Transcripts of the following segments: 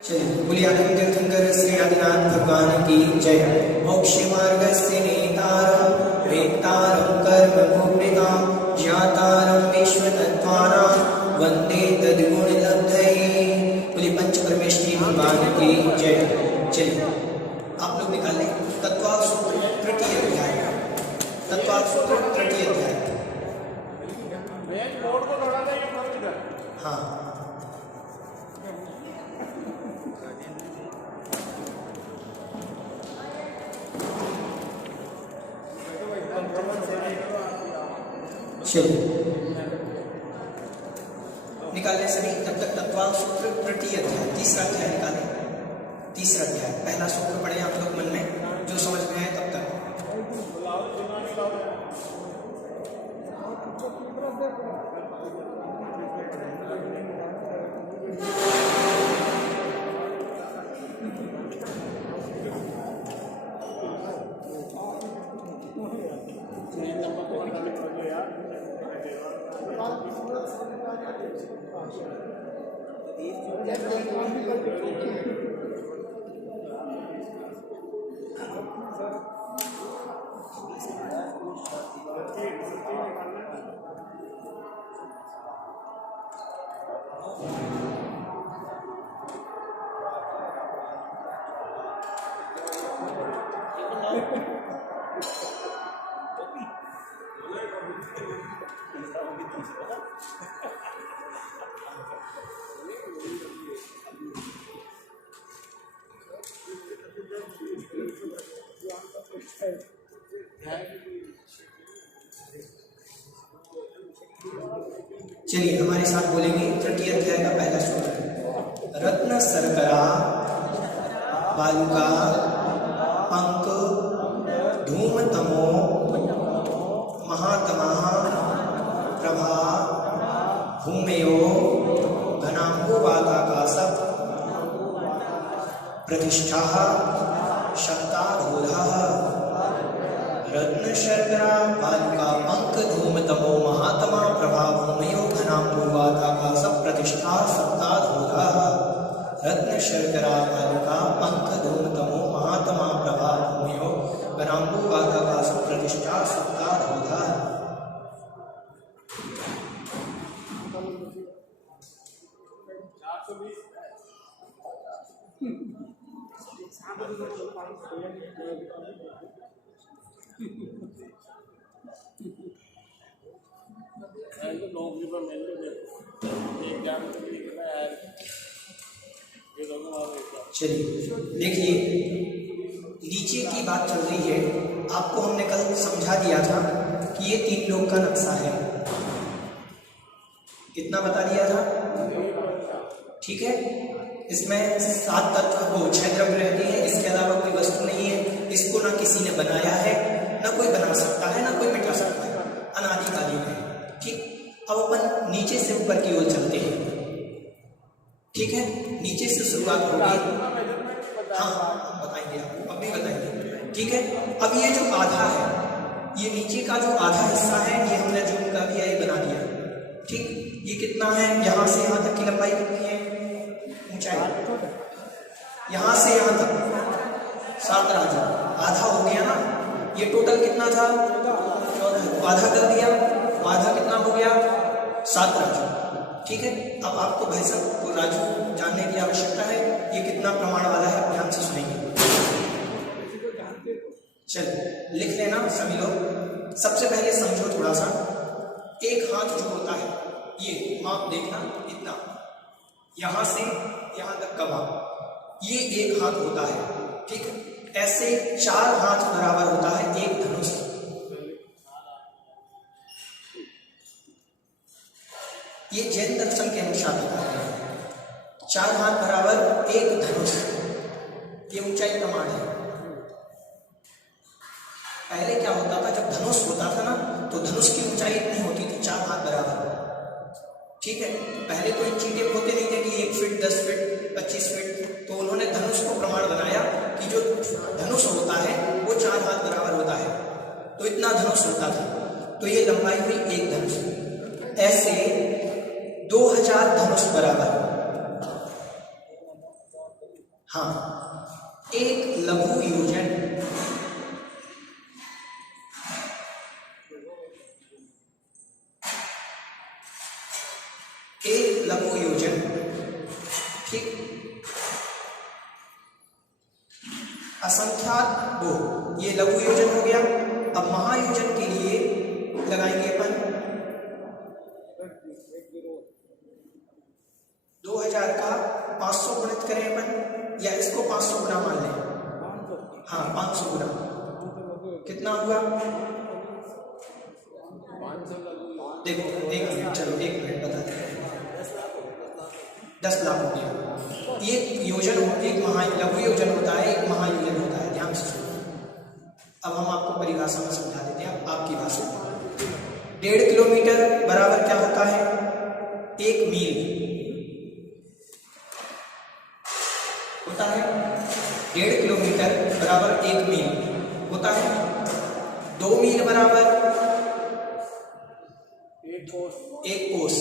चलिए बोलिए आनंद तीर्थंकर श्री आदिनाथ भगवान की जय। मोक्ष मार्गस्य नेतारं वेत्तारं कर्मभूमिकां ज्ञातारं विश्वतत्त्वानां वन्दे तद्गुणलब्धये। बोलिए पंच परमेष्ठी भगवान की जय। चलिए आप लोग निकाल लें तत्त्वार्थ सूत्र तृतीय अध्याय। तत्त्वार्थ सूत्र तृतीय अध्याय। हाँ चलिए निकालें सभी तब तक तत्त्वार्थ सूत्र तृतीय अध्याय तीसरा अध्याय निकालें। तीसरा अध्याय पहला सूत्र पढ़े आप लोग मन में जो समझ में आए तब तक। चलिए हमारे साथ बोलेंगे तृतीय अध्याय का पहला सूत्र। रत्न शर्करा बालुका पंक धूम तमो महातमा प्रभा भूमयो घनाम्बुवाताकाश प्रतिष्ठा शक्तारूढ़ः। रत्न शर्करा बालुका पंक धूम तमो महात्मा प्रभा भूमयो घनाम्बुवाताकाश प्रतिष्ठा शक्तारूढ़ः। रत्न शर्करा बालुका पंक धूम तमो महात्मा प्रभा भूमयो घनाम्बुवाताकाश प्रतिष्ठा शक्तारूढ़ः। चलिए देखिए नीचे की बात चल रही है। आपको हमने कल समझा दिया था कि ये तीन लोग का नक्शा है। कितना बता दिया था? ठीक है। इसमें 7 तत्व वो 6 द्रव्य रहते हैं। इसके अलावा कोई वस्तु नहीं है। इसको ना किसी ने बनाया है, ना कोई बना सकता है, ना कोई मिटा सकता है। अनादिकालीन है। ठीक। अब अपन नीचे से ऊपर की ओर चलते हैं। ठीक है, नीचे से शुरुआत होगी। हाँ बताएंगे, आप अब भी बताएंगे। ठीक है। अब ये जो आधा है, ये नीचे का जो आधा हिस्सा है, ये हमने जूम का भी बना दिया। ठीक। ये कितना है? यहाँ से यहाँ तक की लंबाई कितनी है? ऊंचाई यहाँ से यहाँ तक 7 राजा। आधा हो गया ना। ये टोटल कितना था? 14। आधा कर दिया। आधा कितना हो गया? 7 राजू। ठीक है। अब आपको भाई साहब को राजू जानने की आवश्यकता है। ये कितना प्रमाण वाला है ध्यान से सुनेंगे। चलिए लिख लेना सभी लोग। सबसे पहले समझो थोड़ा सा। एक हाथ जो होता है, ये माप देखना इतना, यहां से यहां तक का माप, ये एक हाथ होता है। ठीक है। ऐसे 4 हाथ बराबर होता है एक धनुष। ये जैन दर्शन के अनुसार बताते हैं 4 हाथ बराबर एक धनुष। ये ऊंचाई प्रमाण है। पहले क्या होता था, जब धनुष होता था ना, तो धनुष की ऊंचाई इतनी होती थी 4 हाथ बराबर। ठीक है। पहले तो इन चीजें होते नहीं थे कि 1 फीट 10 फीट 25 फीट। तो उन्होंने धनुष को प्रमाण बनाया कि जो धनुष होता है वो 4 हाथ बराबर होता है। तो इतना धनुष होता था। तो ये लंबाई हुई एक धनुष। ऐसे 2000 धनुष बराबर हाँ, एक लघु योजन ठीक, असंख्यात वो, ये लघु योजन हो गया। अब महायोजन के लिए लगाएंगे अपन 2000 का 500 गुणित करें अपन, या इसको 500 गुना मान लें। हाँ, 500 गुना कितना हुआ? देखो एक मिनट, चलो एक मिनट बताते हैं। 10 लाख रुपया। एक योजन, एक लघु योजन होता है, एक महायोजन होता है। ध्यान से सुनो, अब हम आपको परिभाषा में समझा देते हैं, आपकी भाषा में। 1.5 किलोमीटर बराबर क्या होता है? 1 मील होता है। 1.5 किलोमीटर बराबर 1 मील होता है। 2 मील बराबर 1 कोस।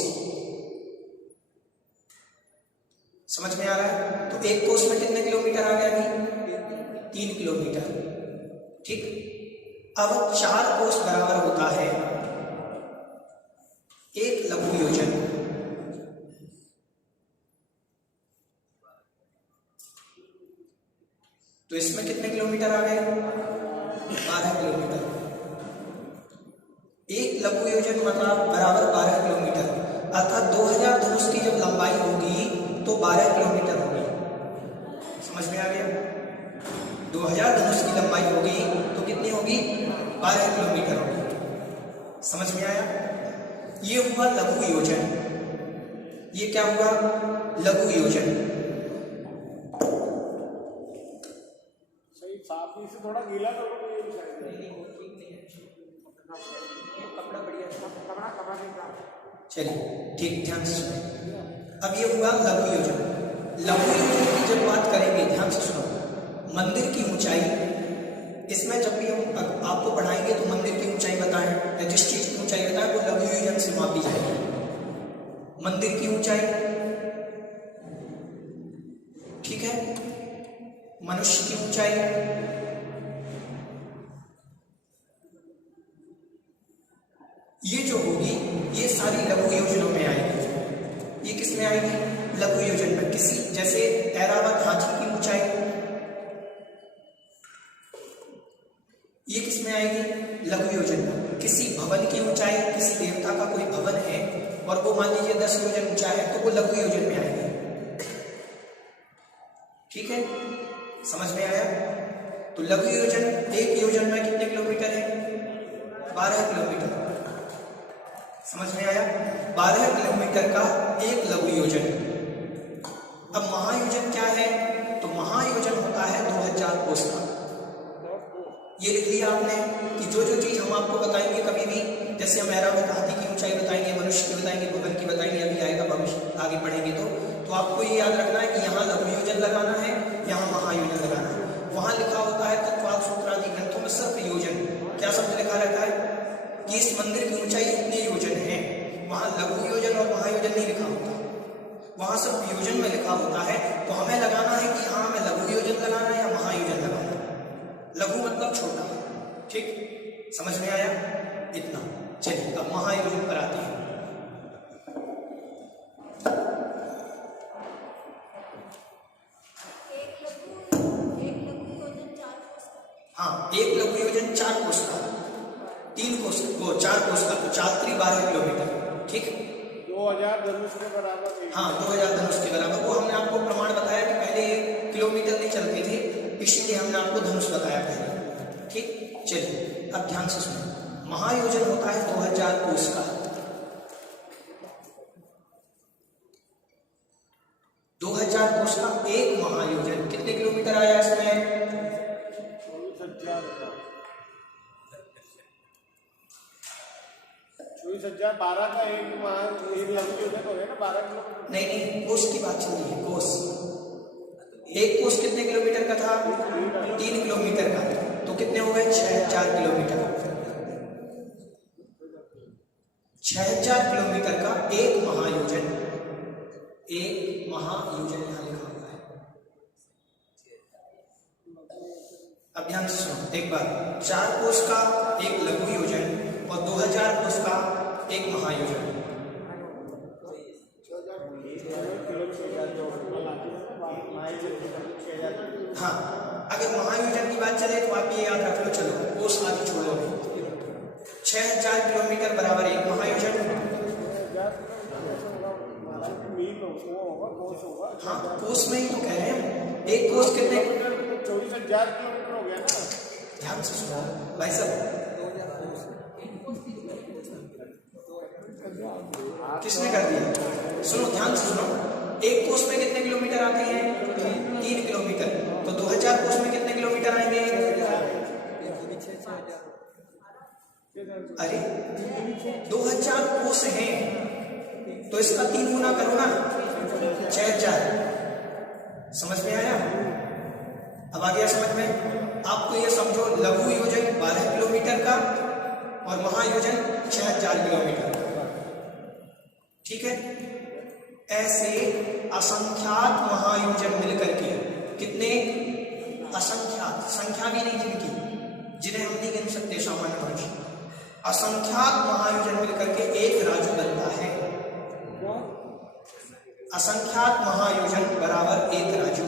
समझ में आ रहा है? तो 1 कोस में कितने किलोमीटर आ गया अभी? 3 किलोमीटर। ठीक, अब 4 कोस बराबर होता है 1 लघु योजन। तो इसमें कितने किलोमीटर आ गए? 12 किलोमीटर। 1 लघु योजन मतलब बराबर 12 किलोमीटर, अर्थात 2000 धनुष की जब लंबाई होगी तो 12 किलोमीटर होगी। समझ में आ गया? 2000 धनुष की लंबाई होगी तो कितनी होगी? 12 किलोमीटर होगी। समझ में आया? ये हुआ लघु योजन। ये क्या हुआ? लघु योजन। सही, साफ से थोड़ा गीला करो। कपड़ा बढ़िया, चलिए ठीक, ध्यान से सुनो। अब ये हुआ लघु योजन। लघु योजन की जब बात करेंगे, ध्यान से सुनो, मंदिर की ऊंचाई, इसमें जब भी हम आपको पढ़ाएंगे तो मंदिर की ऊंचाई बताएं या जिस चीज की ऊंचाई बताएं वो लघु योजन से मापी जाएगी। मंदिर की ऊंचाई, ठीक है, मनुष्य की ऊंचाई, ये जो होगी ये सारी लघु योजनों में आएगी। ये किस में आएगी? लघु योजन में। किसी जैसे ऐरावत हाथी की ऊंचाई, ये किस में आएगी? लघु योजन में। किसी भवन की ऊंचाई, किसी देवता का कोई भवन है और वो मान लीजिए 10 योजन ऊंचा है तो वो लघु योजन में आएगी। ठीक है, समझ में आया? तो लघु योजन, एक योजन में कितने किलोमीटर है? 12 किलोमीटर। समझ में आया? 12 किलोमीटर का एक लघु योजन। अब महायोजन क्या है? तो महायोजन होता है 2000 कोस का। ये लिख लिया आपने कि जो जो चीज हम आपको बताएंगे कभी भी, जैसे हम ऐरावत हाथी की ऊंचाई बताएंगे, मनुष्य की बताएंगे, भवन की बताएंगे, अभी आएगा भविष्य आगे पढ़ेंगे तो आपको ये याद रखना है कि यहाँ लघु योजन लगाना है, यहाँ महायोजन लगाना है। वहां लिखा होता है तत्पाल सूत्र आदि ग्रंथों में सिर्फ योजन, क्या शब्द लिखा रहता है कि इस मंदिर की ऊंचाई इतने योजन है। वहां लघु योजन और महायोजन नहीं लिखा होता, वहां सब योजन में लिखा होता है। तो हमें लगाना है कि हाँ हमें लघु योजन लगाना है या महायोजन लगाना है। लघु मतलब छोटा। ठीक, समझ में आया? इतना। चलिए अब महायोजन पर आते हैं। हाँ, एक लघु योजन 4 कोस का, 3 कोस, वो 4 कोस का, तो 4 × 12 किलोमीटर। ठीक, 2000 धनुष के बराबर। हाँ, 2000 धनुष के बराबर। वो हमने आपको प्रमाण बताया कि पहले किलोमीटर नहीं चलते थे, इसलिए हमने आपको धनुष बताया पहले। ठीक, चलिए अब ध्यान से सुनो। महायोजन होता है 2000 कोस का। 2000 कोस का एक महायोजन कितने किलोमीटर आया इसमें? 12 का एक लघु योजन हो गया ना, 12 किलोमीटर। नहीं, कोस की बात चल रही है। कोस, एक कोस कितने किलोमीटर का था? 3 किलोमीटर का। तो कितने हो गए? 6000 किलोमीटर। 6000 किलोमीटर का एक महायोजन। एक महायोजन यहाँ लिखा हुआ है। अब ध्यान से सुनो एक बार, 4 कोस का एक लघु योजन और 2000 कोस का एक महायोजन। हाँ, अगर महायोजन की बात चले तो आप ये याद रख लो, चलो कोस आदि छोड़ो, 6000 किलोमीटर बराबर एक महायोजन। हाँ, कोस में ही तो कह रहे हैं, एक कोस कितने, 24,000 किलोमीटर हो गया ना। ध्यान से सुनो भाई साहब, किसने कर दिया, सुनो ध्यान से सुनो, एक कोस में कितने किलोमीटर आते हैं, 3 किलोमीटर, तो 2000 कोस में कितने किलोमीटर आएंगे, अरे 2000 कोस हैं तो इसका 3 गुना करो ना, 6000। समझ में आया? अब आ गया समझ में? आपको ये समझो, लघु योजन 12 किलोमीटर का और महायोजन 6000 किलोमीटर, ठीक है। ऐसे असंख्यात महायोजन मिलकर के, कितने असंख्यात, संख्या भी नहीं जिनकी, जिन्हें हम नहीं गिन सकते सामान्य मनुष्य, असंख्यात महायोजन मिलकर के एक राजू बनता है। असंख्यात महायोजन बराबर एक राजू,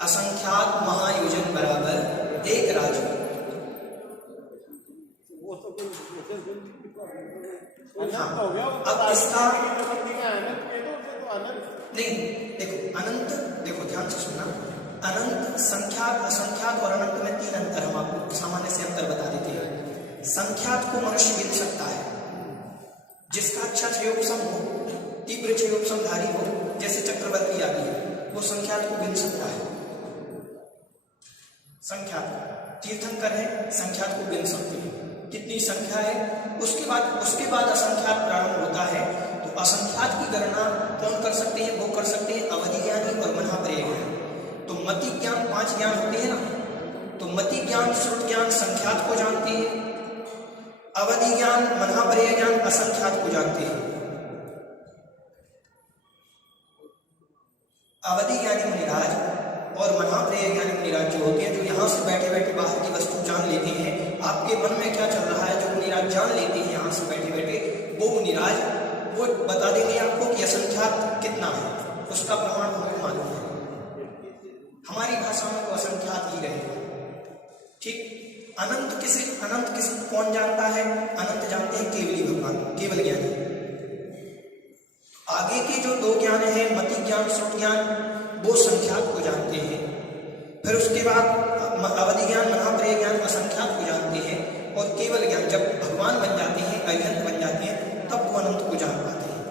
असंख्यात महायोजन बराबर एक राजू। हाँ, अब इसका नहीं, देखो अनंत, देखो ध्यान से सुनना, अनंत, संख्यात, असंख्यात और अनंत में 3 अंतर हम आपको सामान्य से अंतर बता देते हैं। संख्यात को मनुष्य गिन सकता है, जिसका अच्छा क्षयोपसम हो, तीव्र क्षयोपसमधारी हो, जैसे चक्रवर्ती आदि है, वो संख्यात को गिन सकता है। संख्यात तीर्थंकर है, संख्यात को गिन सकते हैं, कितनी संख्या है। उसके बाद असंख्यात प्रारंभ होता है, तो असंख्यात की गणना कौन कर सकते हैं, वो कर सकते हैं अवधि ज्ञानी और महाप्रेय ज्ञानी। तो मति ज्ञान 5 ज्ञान होते हैं ना, तो मति ज्ञान, श्रुत ज्ञान संख्यात को जानते हैं, अवधि ज्ञान, महाप्रेय ज्ञान असंख्यात को जानते हैं। अवधि ज्ञानी मुनिराज और महाप्रेय ज्ञानी मुनिराज जो होते हैं, जो यहाँ से बैठे बैठे बाहर की वस्तु जान लेते हैं, आपके मन में क्या चल रहा है, जो मुनिराज जान लेते हैं यहाँ से बैठे बैठे, वो मुनिराज वो बता देंगे आपको कि असंख्यात कितना है, उसका प्रमाण हमें मालूम है। हमारी भाषा में वो असंख्यात ही रहेगा, ठीक। अनंत किसी कौन जानता है, अनंत जानते हैं केवली भगवान, केवल ज्ञानी। आगे के जो 2 ज्ञान है, मति ज्ञान, श्रुत ज्ञान, वो संख्यात को जानते हैं। फिर उसके बाद अवधि ज्ञान, महाप्रेय ज्ञान असंख्यात को जानते हैं, और केवल ज्ञान जब भगवान बन जाते हैं, अरिहंत बन जाते हैं, तब वो अनंत को जान पाते हैं।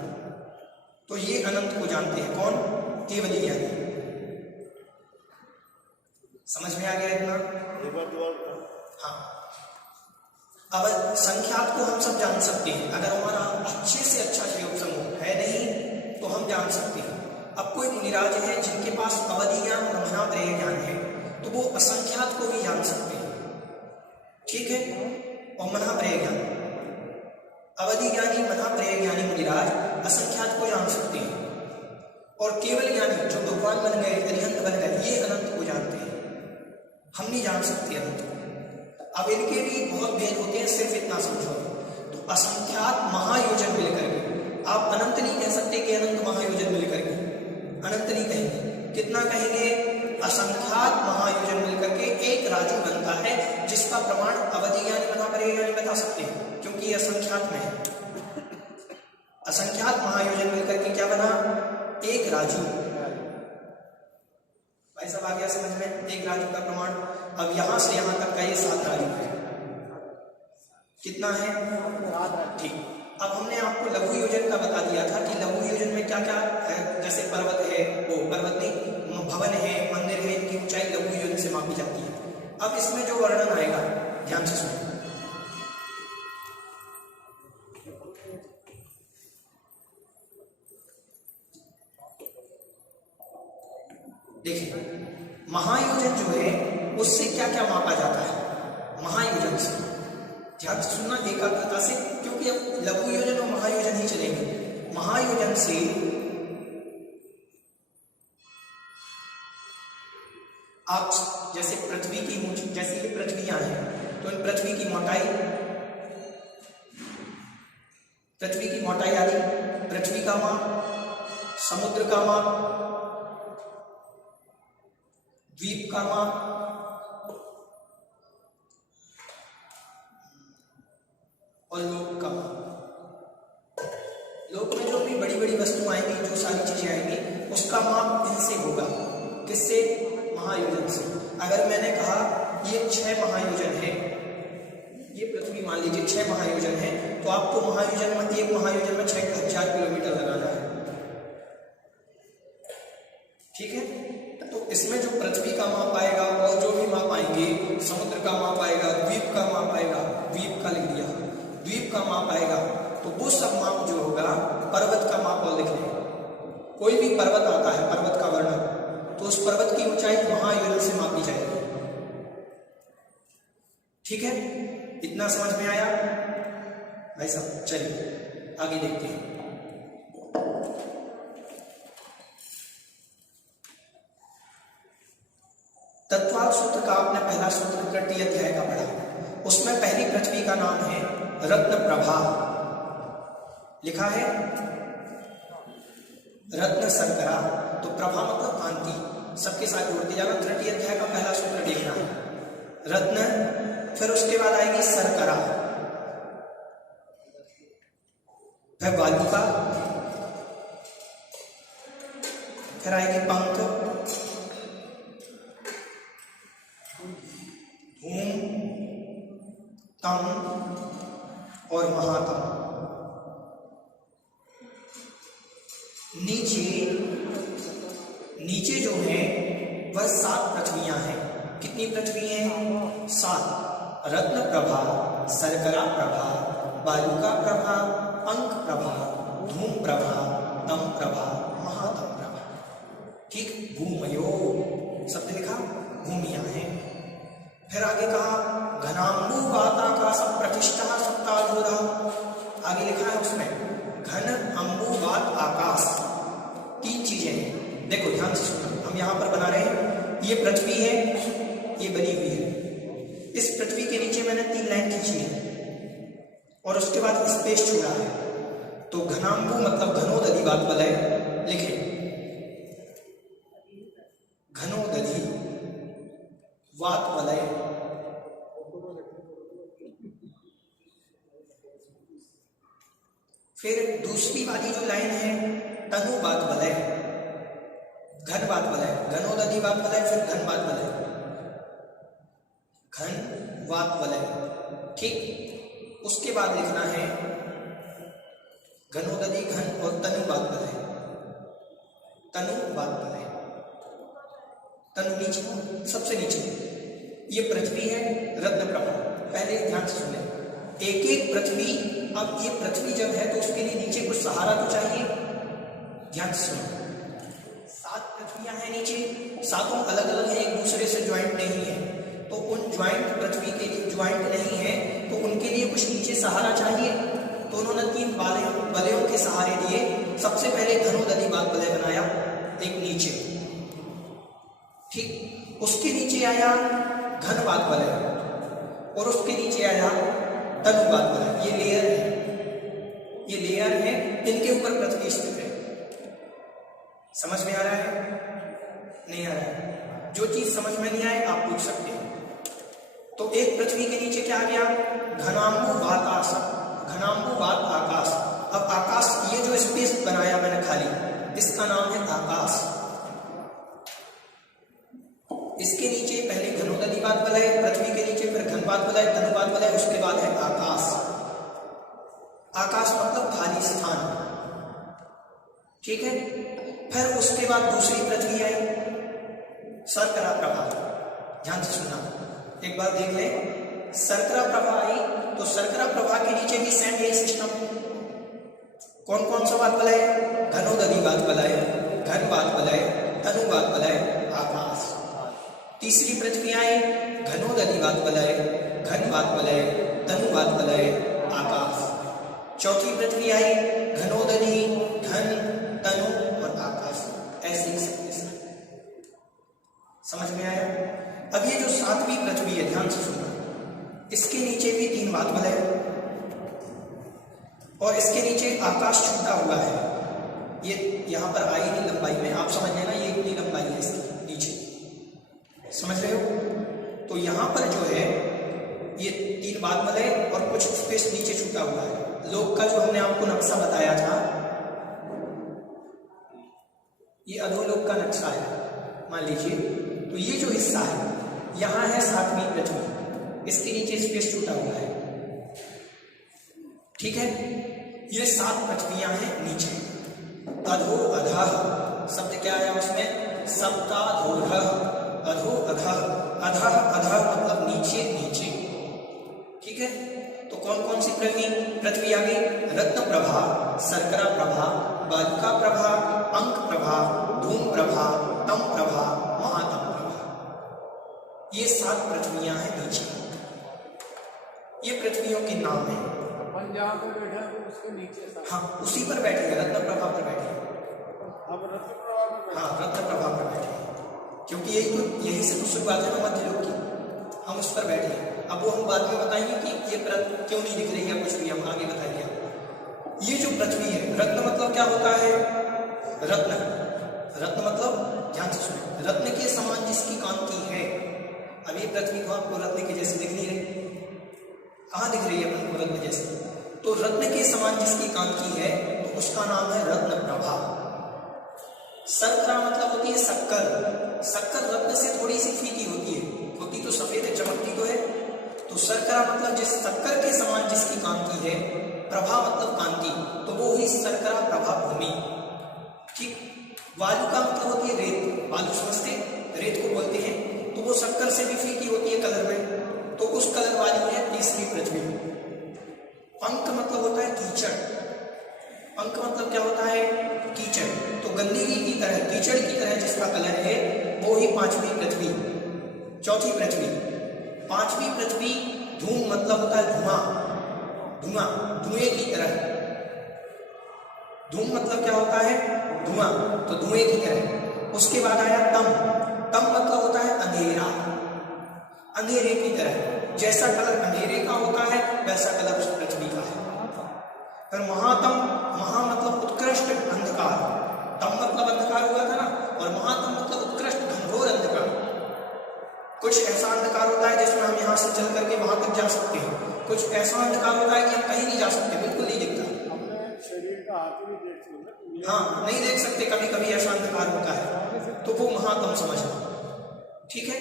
तो ये अनंत को जानते हैं कौन, केवल ज्ञानी। समझ में आ गया इतना? हाँ, अब संख्यात को हम सब जान सकते हैं, अगर हमारा अच्छे से अच्छा क्षयोपसम है, नहीं तो हम जान सकते हैं। अब कोई मुनिराज है जिनके पास अवधि ज्ञान और महाप्रेय ज्ञान है, तो वो असंख्यात को भी जान सकते हैं, ठीक है। और महाप्रेय ज्ञान, अवधि ज्ञानी, महाप्रेय ज्ञानी मुनिराज असंख्यात को जान सकते हैं, और केवल ज्ञानी जो भगवान बन गए, अरिहंत बन गए, ये अनंत को जानते हैं। हम नहीं जान सकते अनंत। अब इनके भी बहुत भेद होते हैं, सिर्फ इतना समझो। तो असंख्यात महायोजन मिलकर के, आप अनंत नहीं कह सकते कि अनंत महायोजन मिलकर के, अनंत नहीं कहेंगे। कितना कहेंगे, असंख्यात महायोजन मिलकर के एक राजू बनता है, जिसका प्रमाण अवधि ज्ञानी, महाप्रेय ज्ञानी बता सकते हैं, क्योंकि ये असंख्यात में है। असंख्यात महायोजन मिलकर के क्या बना, एक राजू। भाई सब आ गया समझ में, एक राजू का प्रमाण। अब यहां से यहां तक का ये 7 राजू है, कितना है, ठीक। अब हमने आपको लघु योजन का बता दिया था कि लघु योजन में क्या क्या है, जैसे पर्वत है, वो पर्वत नहीं, भवन है, मंदिर है, इनकी ऊंचाई लघु योजन से मापी जाती है। अब इसमें जो वर्णन आएगा, ध्यान से सुनो। देखिए, महायोजन जो है उससे क्या क्या मापा जाता है, महायोजन से, ध्यान से सुनना एकाग्रता से, क्योंकि अब लघु योजन और महायोजन ही चलेंगे। महायोजन से आप जैसे पृथ्वी की ऊंचाई, जैसे ये पृथ्वियां हैं, तो इन पृथ्वी की मोटाई आदि, पृथ्वी का माप, समुद्र का माप, द्वीप का माप, और लोक का माप। लोक में जो भी बड़ी बड़ी वस्तु आएंगी, जो सारी चीजें आएंगी, उसका माप इनसे होगा। किससे? महायोजन से। अगर मैंने कहा ये 6 महायोजन है, ये पृथ्वी मान लीजिए 6 महायोजन है, तो आपको महायोजन में, एक महायोजन में 6000 किलोमीटर लगाना है। ठीक है, तो इसमें जो पृथ्वी का माप आएगा और जो भी माप आएंगे, समुद्र का माप आएगा, द्वीप का माप आएगा, द्वीप का लिख दिया, द्वीप का माप आएगा, तो वो सब माप जो होगा, पर्वत का माप और लिख लें। कोई भी पर्वत आता है, पर्वत का वर्णन, तो उस पर्वत की ऊंचाई महायोजन से मापी जाएगी। ठीक है, इतना समझ में आया भाई साहब? चलिए आगे देखते हैं। तत्वार्थ सूत्र का आपने पहला सूत्र तृतीय अध्याय का पढ़ा, उसमें पहली पृथ्वी का नाम है रत्न प्रभा, लिखा है रत्न शर्करा, तो प्रभा मतलब कांति, सबके साथ जोड़ते जाना। तृतीय अध्याय का पहला सूत्र देखना है, रत्न, फिर उसके बाद आएगी शर्करा, फिर बालुका, फिर आएगी पंख, धूम, तम और महातम। नीचे जो है वह 7 पृथ्वियां हैं। कितनी पृथ्वी हैं? 7। रत्न प्रभा, शर्करा प्रभा, बालुका प्रभा, पंख प्रभा, धूम प्रभा, तम प्रभा, महातम प्रभा। ठीक, भूमयो शब्द लिखा, भूमियां हैं। फिर आगे कहा घनांबु वाताकाश प्रतिष्ठा सप्ताधूरा, आगे लिखा है उसमें घन अंबु वात आकाश, 3 चीजें हैं। देखो ध्यान से सुनो, हम यहां पर बना रहे हैं, ये पृथ्वी है, ये बनी हुई है, इस पृथ्वी के नीचे मैंने 3 लाइन खींची है और उसके बाद स्पेस छोड़ा है, तो घनांबु मतलब घनोदधि वात वलय लिखे, घनोदधि वात वलय। फिर दूसरी वाली जो लाइन है तनु वात वलय, घन वात वलय, घनोदधि वात वलय, फिर घन वात वलय, घन वात वलय। ठीक, उसके बाद लिखना है घनोदधि, घन और तनु वात वलय, तनु वात वलय, तनु नीचे, सबसे नीचे ये पृथ्वी है, रत्न प्रभा। पहले ध्यान से सुने, एक एक पृथ्वी, अब ये पृथ्वी जब है तो उसके लिए नीचे कुछ सहारा तो चाहिए। ध्यान से सुनो, 7 पृथ्वियां हैं नीचे, 7 अलग अलग हैं, एक दूसरे से ज्वाइंट नहीं है, तो उन ज्वाइंट पृथ्वी के लिए, ज्वाइंट नहीं है तो उनके लिए कुछ नीचे सहारा चाहिए, तो उन्होंने 3 वलयों के सहारे दिए। सबसे पहले घनोदधि वात वलय बनाया, एक नीचे, ठीक, उसके नीचे आया घन वात वलय और उसके नीचे आया तनु वात वलय। ये लेयर है, ये लेयर है, इनके ऊपर पृथ्वी स्थित है। समझ में आ रहा है? नहीं आ रहा है? जो चीज समझ में नहीं आए आप पूछ सकते हैं। तो एक पृथ्वी के नीचे क्या आ गया? घनांबु वात आकाश, घनांबु वात आकाश। अब आकाश, ये जो स्पेस बनाया मैंने खाली, इसका नाम है आकाश। इसके नीचे पहले घनोदधि वात वलय, पृथ्वी के नीचे फिर घन वात वलय, तनु वात वलय, उसके बाद है आकाश। आकाश मतलब खाली स्थान, ठीक है। फिर उसके बाद दूसरी पृथ्वी आई, शर्करा प्रभा। ध्यान से सुनना, एक बार देख ले, शर्करा प्रभा आई तो शर्करा प्रभा के नीचे भी सेम यही सिस्टम। कौन कौन सा वात वलय? घनोदधि वात वलय, घन वात वलय, तनु वात वलय, आकाश। तीसरी पृथ्वी आई, घनोदधि वात वलय, घन वात वलय, तनु वात वलय, आकाश। चौथी पृथ्वी आई, घनोदधि, घन, तनु और आकाश। ऐसे ही समझ में आया? अब ये जो 7वीं पृथ्वी है, ध्यान से सुनना, इसके नीचे भी 3 बादल है और इसके नीचे आकाश छूटा हुआ है। ये यहां पर आई नहीं लंबाई में, आप समझ लेना ये इतनी लंबाई है इसकी नीचे, समझ रहे हो? तो यहां पर जो है ये 3 बादल है और कुछ स्पेस नीचे छूटा हुआ है। लोक का जो हमने आपको नक्शा बताया था, ये अधोलोक का नक्शा है मान लीजिए। तो ये जो हिस्सा है यहां है 7वीं पृथ्वी, इसके नीचे स्पेस छूटा हुआ है, ठीक है? ये 7 पृथ्वियां हैं नीचे। अधो अधः शब्द क्या आया उसमें? सप्ताधोः, अधो अधः, अधः अधः मतलब नीचे नीचे, ठीक है? तो कौन कौन सी पृथ्वी आ गई? रत्न प्रभा, शर्करा प्रभा, बालिका प्रभा, अंक प्रभा, धूम प्रभा, तम प्रभा, महातम प्रभा। ये 7 पृथ्वियां हैं नीचे। ये पृथ्वियों के नाम है। अपन जहाँ पे बैठा है उसके नीचे हाँ, उसी पर बैठे हैं, रत्न प्रभा पर बैठे हैं। अब रत्न प्रभा में, हाँ, रत्न प्रभा पर बैठे हैं, क्योंकि यही से तो शुरुआत है ना मध्यलोक की। हम उस पर बैठे हैं। अब वो हम बाद में बताएंगे कि ये पृथ्वी क्यों नहीं दिख रही है, कुछ भी हम आगे बताएंगे। ये जो पृथ्वी है, रत्न मतलब क्या होता है? रत्न, रत्न मतलब ध्यान से सुनो, रत्न के समान जिसकी कांति है। अब ये पृथ्वी को आपको रत्न के जैसे दिख नहीं रही, कहाँ दिख रही है अपन को रत्न जैसे? तो रत्न के समान जिसकी कांति है तो उसका नाम है रत्न प्रभा। शर्करा मतलब होती है शक्कर। शक्कर रत्न से थोड़ी सी फीकी होती है तो सफेद है, चमकती तो है। तो शर्करा मतलब जिस शक्कर के समान जिसकी कांति है, प्रभा मतलब कांति, तो वो हुई शर्करा प्रभा भूमि, ठीक। वालु का मतलब होती है रेत, वालु समझते, रेत को बोलते हैं। तो वो शक्कर से भी फीकी होती है कलर में, तो उस कलर वाली है 3री पृथ्वी। पंख मतलब होता है कीचड़। पंख मतलब क्या होता है? कीचड़। तो गंदगी की तरह, कीचड़ की तरह जिसका कलर है वो ही 5वीं पृथ्वी, 4थी पृथ्वी। 5वीं पृथ्वी धूम मतलब होता है धुआं, धुआं, धुएं की तरह। धूम मतलब क्या होता है? धुआं, तो धुएं की तरह। उसके बाद आया तम। तम मतलब होता है अंधेरा, अंधेरे की तरह। जैसा कलर अंधेरे का होता है वैसा कलर उस पृथ्वी का है। फिर महातम, महा मतलब उत्कृष्ट अंधकार, तम मतलब अंधकार हुआ था ना, और महातम मतलब उत्कृष्ट घनघोर अंधकार। कुछ ऐसा अंधकार होता है जिसमें हम यहाँ से चल करके वहां तक जा सकते हैं, कुछ ऐसा अंधकार होता है कि हम कहीं नहीं जा सकते, बिल्कुल नहीं दिखता। शरीर का हाथ भी देख सकते, हाँ, नहीं देख सकते, कभी कभी ऐसा अंधकार होता है, तो वो महातम समझना, ठीक है?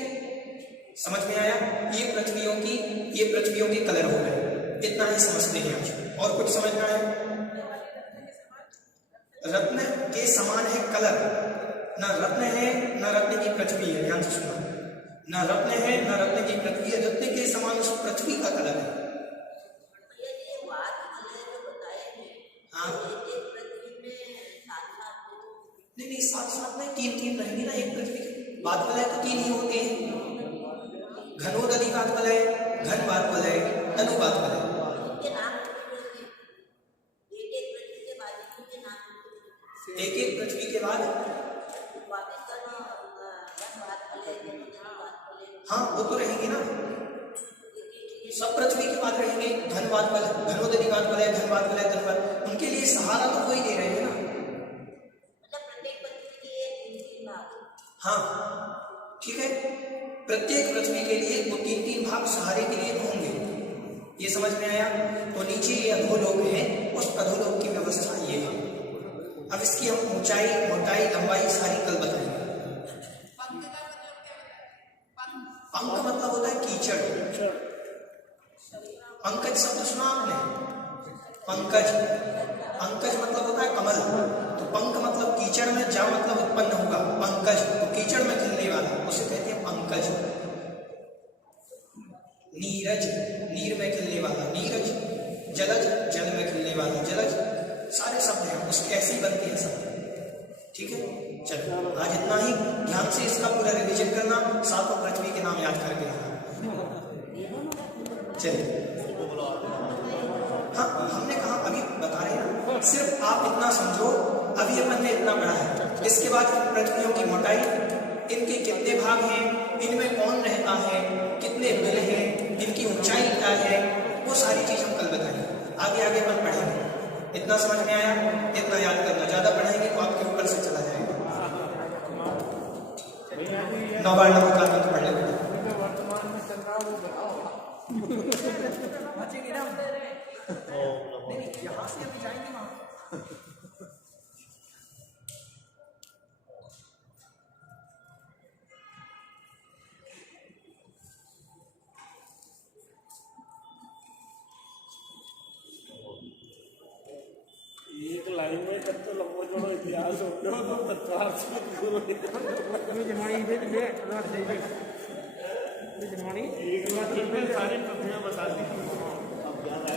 समझ में आया? ये पृथ्वियों के कलर हो गए, इतना ही समझते हैं आज। और कुछ समझना है? रत्न के समान है कलर, न रत्न है न रत्न की पृथ्वी है। ध्यान से सुना, न रत्न है न रत्न की पृथ्वी है, रत्न के समान उस पृथ्वी का कलर है। हाँ, नहीं, 7 नहीं, 3 रहेंगे ना एक पृथ्वी के। बादल है तो 3 ही होते हैं। घनोदधि बादल है, घन बादल है, तनु बादल है। एक पृथ्वी के बाद हाँ, वो तो रहेंगे ना, सब पृथ्वी के बाद रहेंगे। घन बादल, घनोदधि बादल है, घन बादल है, तनु, उनके लिए सहारा तो वही दे रहे हैं ना। हाँ, ठीक है, प्रत्येक पृथ्वी के लिए वो 3 भाग सहारे के लिए होंगे। ये समझ में आया? तो नीचे ये अधोलोक है, उस अधोलोक की व्यवस्था ये है। अब इसकी हम ऊंचाई, मोटाई, लंबाई सारी कल बताएंगे। पंख मतलब होता है कीचड़। पंकज शब्द सुना आपने? पंकज, पंकज मतलब होता है कमल। तो पंख मतलब कीचड़ में जा मतलब उत्पन्न होगा, पंकज, तो कीचड़ में खिलने वाला, उसे कहते हैं पंकज। नीरज, नीर में खिलने वाला, नीरज। जलज, जल में खिलने वाला, जलज। सारे शब्द हैं, उसके ऐसे ही बनते हैं सब, ठीक है? चलो, आज इतना ही। ध्यान से इसका पूरा रिवीजन करना, 7 पृथ्वी के नाम याद करके आना। चलिए, हाँ, हमने कहा अभी बता रहे हैं, सिर्फ आप इतना समझो, अभी अपन ने इतना पढ़ा है। इसके बाद पृथ्वियों की मोटाई, इनके कितने भाग विभाग हैं, इनमें कौन रहता है, कितने बिल हैं, इनकी ऊंचाई क्या है, वो सारी चीज हम कल बताएंगे। आगे आगे अपन पढ़ेंगे। इतना समझ में आया? इतना याद करना, ज्यादा पढ़ेंगे तो आपके ऊपर से चला जाएगा। नवार्ण मुकामी तो पढ़ ले बेटा। वर्तमान में चल रहा वो बताओ। बचेगी ना? नहीं, यहाँ से अभी जाएंगे वहां। एक लाइन में तब तो लंबो जोड़ो इतिहास हो गया तो 50 जनवाणी एक में सारी तथ्यां बता दी। अब क्या है?